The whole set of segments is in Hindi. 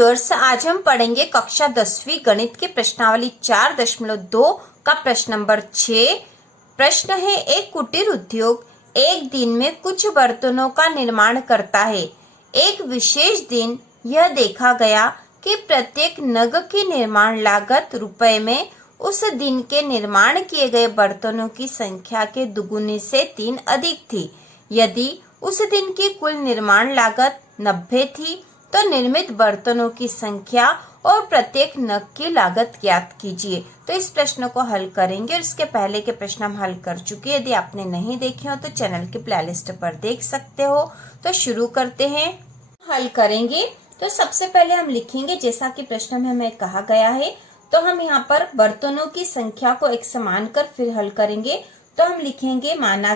व्यूअर्स, आज हम पढ़ेंगे कक्षा 10वीं गणित की प्रश्नावली 4.2 का प्रश्न नंबर 6। प्रश्न है, एक कुटीर उद्योग एक दिन में कुछ बर्तनों का निर्माण करता है। एक विशेष दिन यह देखा गया कि प्रत्येक नग की निर्माण लागत रुपए में उस दिन के निर्माण किए गए बर्तनों की संख्या के दुगुने से 3 अधिक थी। यदि उस दिन की कुल निर्माण लागत 90 थी तो निर्मित बर्तनों की संख्या और प्रत्येक नग की लागत ज्ञात कीजिए। तो इस प्रश्न को हल करेंगे और इसके पहले के प्रश्न हम हल कर चुके हैं। यदि आपने नहीं देखे हो तो चैनल के प्लेलिस्ट पर देख सकते हो। तो शुरू करते हैं, हल करेंगे। तो सबसे पहले हम लिखेंगे, जैसा कि प्रश्न में हमें कहा गया है, तो हम यहाँ पर बर्तनों की संख्या को एक समान कर फिर हल करेंगे। तो हम लिखेंगे, माना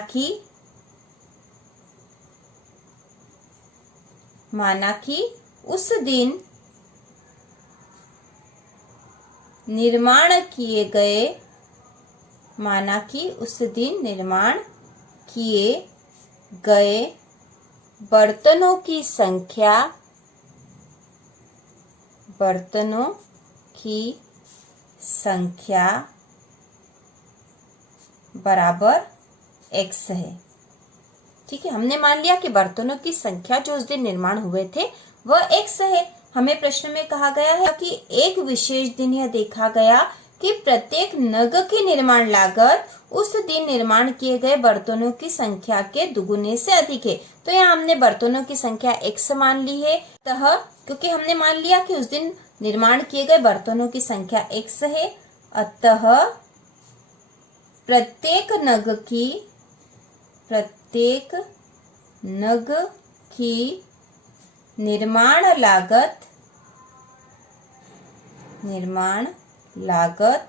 कि उस दिन निर्माण किए गए बर्तनों की संख्या बराबर x है। ठीक है, हमने मान लिया कि बर्तनों की संख्या जो उस दिन निर्माण हुए थे वह x है। हमें प्रश्न में कहा गया है कि एक विशेष दिन यह देखा गया कि प्रत्येक नग की निर्माण लागत उस दिन निर्माण किए गए बर्तनों की संख्या के दुगुने से अधिक है। तो यहाँ हमने बर्तनों की संख्या x मान ली है। अतः क्योंकि हमने मान लिया कि उस दिन निर्माण किए गए बर्तनों की संख्या x है, अतः प्रत्येक नग की निर्माण लागत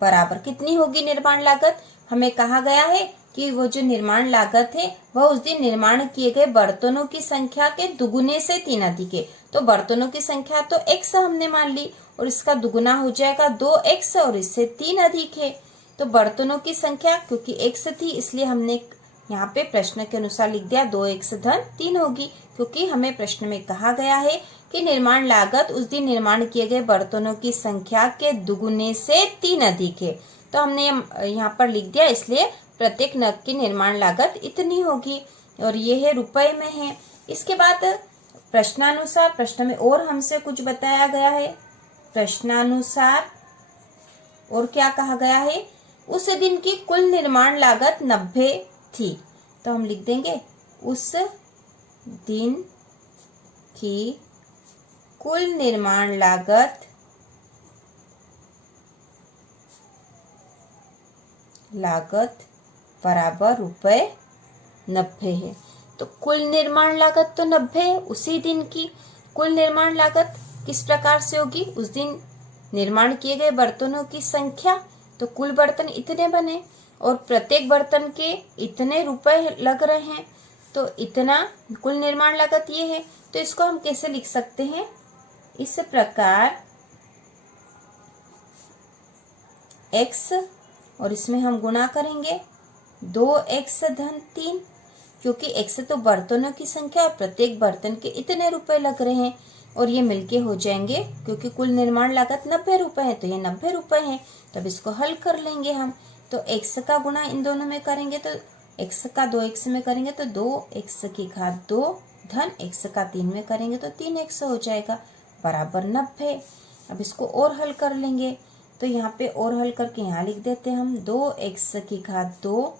बराबर कितनी होगी? निर्माण लागत हमें कहा गया है कि वो जो निर्माण लागत है वह उस दिन निर्माण किए गए बर्तनों की संख्या के दुगुने से 3 अधिक है। तो बर्तनों की संख्या तो x हमने मान ली और इसका दुगुना हो जाएगा 2x और इससे 3 अधिक है। तो बर्तनों की संख्या क्योंकि x थी इसलिए हमने यहाँ पे प्रश्न के अनुसार लिख दिया 2x धन 3 होगी, क्योंकि हमें प्रश्न में कहा गया है कि निर्माण लागत उस दिन निर्माण किए गए बर्तनों की संख्या के दुगुने से 3 अधिक है। तो हमने यहाँ पर लिख दिया, इसलिए प्रत्येक नग की निर्माण लागत इतनी होगी और ये है रुपए में है। इसके बाद प्रश्नानुसार, प्रश्न में और हमसे कुछ बताया गया है। प्रश्नानुसार और क्या कहा गया है? उस दिन की कुल निर्माण लागत 90 थी। तो हम लिख देंगे, उस दिन की कुल निर्माण लागत बराबर रुपए 90 है। तो कुल निर्माण लागत तो 90 है। उसी दिन की कुल निर्माण लागत किस प्रकार से होगी? उस दिन निर्माण किए गए बर्तनों की संख्या, तो कुल बर्तन इतने बने और प्रत्येक बर्तन के इतने रुपए लग रहे हैं, तो इतना कुल निर्माण लागत ये है। तो इसको हम कैसे लिख सकते हैं? इस प्रकार x और इसमें हम गुणा करेंगे 2x धन 3, क्योंकि x तो बर्तनों की संख्या और प्रत्येक बर्तन के इतने रुपए लग रहे हैं और ये मिलके हो जाएंगे, क्योंकि कुल निर्माण लागत 90 रुपए है तो ये 90 रुपए है। तब इसको हल कर लेंगे हम। तो x का गुणा इन दोनों में करेंगे तो x का 2x में करेंगे तो 2x की घात 2 धन x का 3 में करेंगे तो 3x हो जाएगा बराबर 90। अब इसको और हल कर लेंगे, तो यहाँ पे और हल करके यहाँ लिख देते हैं हम 2x की घात 2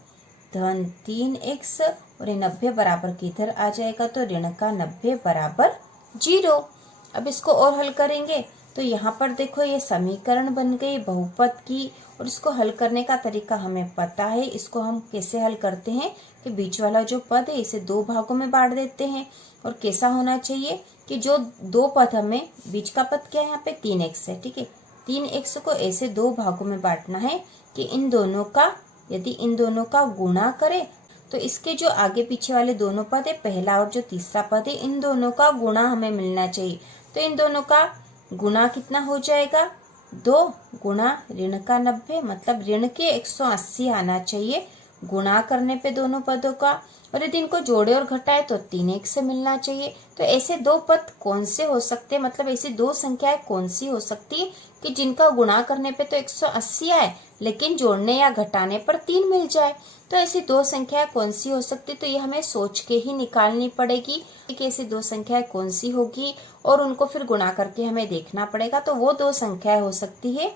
धन 3x और ये 90 बराबर की इधर आ जाएगा तो ऋण का 90 बराबर 0। अब इसको और हल करेंगे तो यहाँ पर देखो ये समीकरण बन गई बहुपद की, और इसको हल करने का तरीका हमें पता है। इसको हम कैसे हल करते हैं कि बीच वाला जो पद है इसे 2 भागों में बांट देते हैं। और कैसा होना चाहिए कि जो 2 पद हमें, बीच का पद क्या है यहाँ पे 3x है, ठीक है, 3x को ऐसे 2 भागों में बांटना है कि इन दोनों का, यदि इन दोनों का गुणा करें तो इसके जो आगे पीछे वाले दोनों पद है, पहला और जो तीसरा पद है, इन दोनों का गुणा हमें मिलना चाहिए। तो इन दोनों का गुणा कितना हो जाएगा? 2 गुणा ऋण का 90, मतलब ऋण के 180 आना चाहिए गुणा करने पे दोनों पदों का। और यदि इनको जोड़े और घटाए तो 3x मिलना चाहिए। तो ऐसे दो पद कौन से हो सकते हैं, मतलब ऐसी दो संख्याएं कौन सी हो सकती है कि जिनका गुणा करने पे तो 180 आए लेकिन जोड़ने या घटाने पर 3 मिल जाए। तो ऐसी दो संख्याएं कौन सी हो सकती, तो ये हमें सोच के ही निकालनी पड़ेगी कि ऐसी दो संख्याएं कौन सी होगी और उनको फिर गुणा करके हमें देखना पड़ेगा। तो वो दो संख्याएं हो सकती है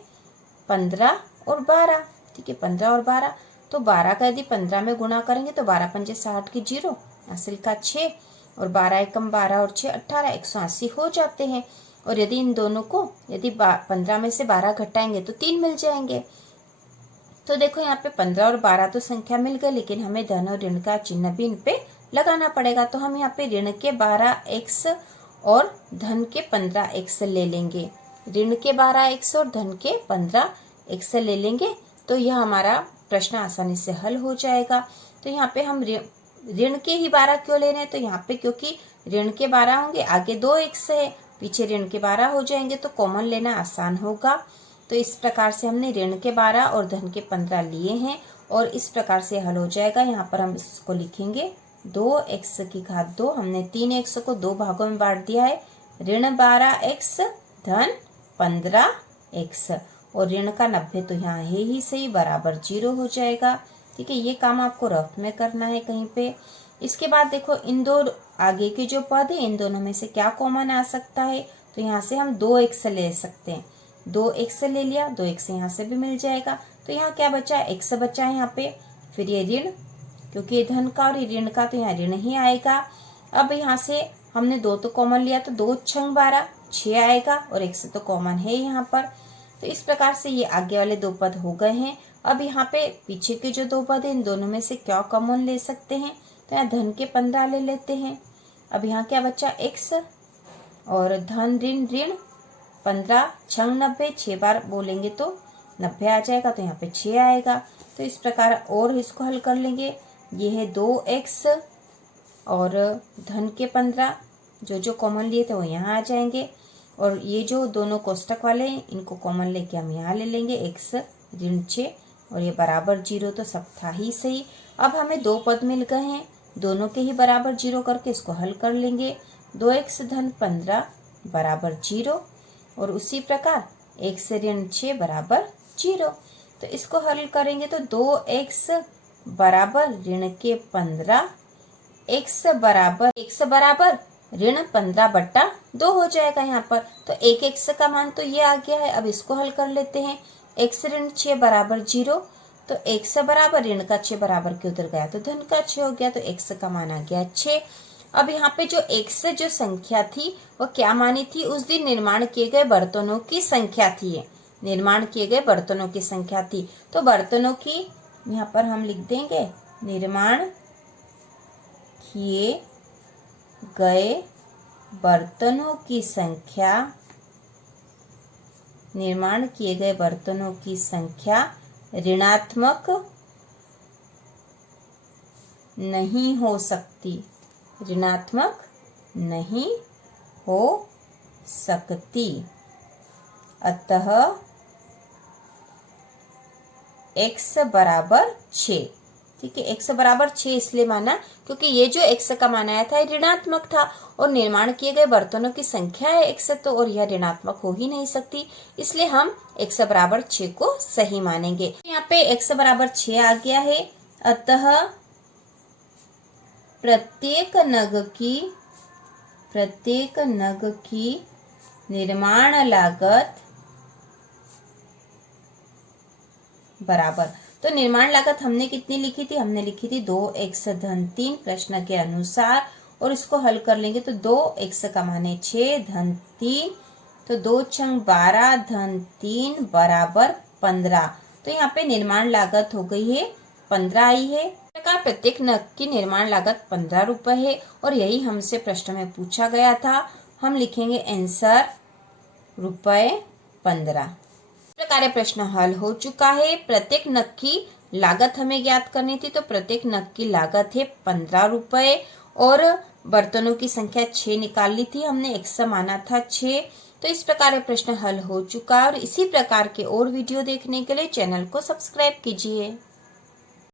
15 और 12। ठीक है, 15 और 12। तो 12 का यदि 15 में गुणा करेंगे तो 12 पंजे 60 की 0, हासिल का 6 और 12 एकम 12 और 6 18, 180 हो जाते हैं। और यदि इन दोनों को यदि 15 में से 12 घटाएंगे तो 3 मिल जाएंगे। तो देखो यहाँ पे 15 और 12 तो संख्या मिल गई, लेकिन हमें धन और ऋण का चिन्ह भी इन पे लगाना पड़ेगा। तो हम यहाँ पे ऋण के 12x और धन के 15x ले लेंगे। ऋण के 12x और धन के 15x ले लेंगे तो यह हमारा प्रश्न आसानी से हल हो जाएगा। तो यहाँ पे हम ऋण के ही 12 क्यों ले रहे हैं, तो यहाँ पे क्योंकि ऋण के 12 होंगे, आगे 2x है, पीछे ऋण के 12 हो जाएंगे तो कॉमन लेना आसान होगा। तो इस प्रकार से हमने ऋण के 12 और धन के 15 लिए हैं और इस प्रकार से हल हो जाएगा। यहाँ पर हम इसको लिखेंगे 2x की घात 2। हमने 3x को 2 भागों में बांट दिया है, ऋण 12x धन 15x और ऋण का 90 तो यहाँ है ही सही, बराबर 0 हो जाएगा। ठीक है, ये काम आपको रफ में करना है कहीं पे। इसके बाद देखो इन दो आगे के जो पद है इन दोनों में से क्या कॉमन आ सकता है, तो यहाँ से हम 2x ले सकते हैं। 2x ले लिया, 2x यहाँ से भी मिल जाएगा। तो यहाँ क्या बचा है, x बचा है यहाँ पे। फिर ये ऋण, क्योंकि ये धन का और ये ऋण का तो यहाँ ऋण ही आएगा। अब यहाँ से हमने 2 तो कॉमन लिया तो 2 छंग 12 6 आएगा और x तो कॉमन है यहाँ पर। तो इस प्रकार से ये आगे वाले दो पद हो गए हैं। अब यहाँ पे पीछे के जो दो पद हैं इन दोनों में से क्या कॉमन ले सकते हैं, तो यहाँ धन के 15 ले लेते हैं। अब यहाँ क्या बचा x और धन ऋण ऋण 15 छंग 90, 6 बार बोलेंगे तो 90 आ जाएगा, तो यहाँ पे 6 आएगा। तो इस प्रकार और इसको हल कर लेंगे। ये है 2x और धन के 15, जो कॉमन लिए थे वो यहाँ आ जाएंगे और ये जो दोनों कोष्टक वाले हैं इनको कॉमन लेके हम यहाँ ले लेंगे, x ऋण 6 और ये बराबर 0, तो सब था ही सही। अब हमें दो पद मिल गए हैं, दोनों के ही बराबर 0 करके इसको हल कर लेंगे। 2x धन 15 बराबर 0 और उसी प्रकार x ऋण 6 बराबर 0। तो इसको हल करेंगे तो 2x बराबर ऋण के 15, x बराबर ऋण 15/2 हो जाएगा यहाँ पर। तो 1x का मान तो ये आ गया है। अब इसको हल कर लेते हैं। x ऋण 6 बराबर 0, तो x बराबर ऋण का 6 बराबर के उधर गया तो धन का 6 हो गया, तो x का मान आ गया 6। अब यहाँ पे जो x जो संख्या थी वो क्या मानी थी, उस दिन निर्माण किए गए बर्तनों की संख्या थी। निर्माण किए गए बर्तनों की संख्या थी। तो बर्तनों की यहाँ पर हम लिख देंगे निर्माण किए गए बर्तनों की संख्या, निर्माण किए गए बर्तनों की संख्या ऋणात्मक नहीं हो सकती, ऋणात्मक नहीं हो सकती। अतः x बराबर 6। ठीक है, x बराबर 6 इसलिए माना क्योंकि ये जो x का मान आया था ये ऋणात्मक था और निर्माण किए गए बर्तनों की संख्या है x तो, और यह ऋणात्मक हो ही नहीं सकती, इसलिए हम x बराबर 6 को सही मानेंगे। यहाँ पे x बराबर 6 आ गया है। अतः प्रत्येक नग की निर्माण लागत बराबर, तो निर्माण लागत हमने कितनी लिखी थी, हमने लिखी थी 2x धन 3 प्रश्न के अनुसार, और इसको हल कर लेंगे तो 2x का मान है 6 धन 3, तो 2 छंग 12 धन 3 बराबर 15। तो यहाँ पे निर्माण लागत हो गई है 15 आई है। इस प्रकार प्रत्येक नग की निर्माण लागत 15 रुपए है और यही हमसे प्रश्न में पूछा गया था। हम लिखेंगे आंसर ₹15। प्रकार प्रश्न हल हो चुका है। प्रत्येक नग की लागत हमें ज्ञात करनी थी, तो प्रत्येक नग की लागत है 15 रुपए और बर्तनों की संख्या 6 निकाल ली थी हमने, x माना था 6। तो इस प्रकार प्रश्न हल हो चुका है और इसी प्रकार के और वीडियो देखने के लिए चैनल को सब्सक्राइब कीजिए।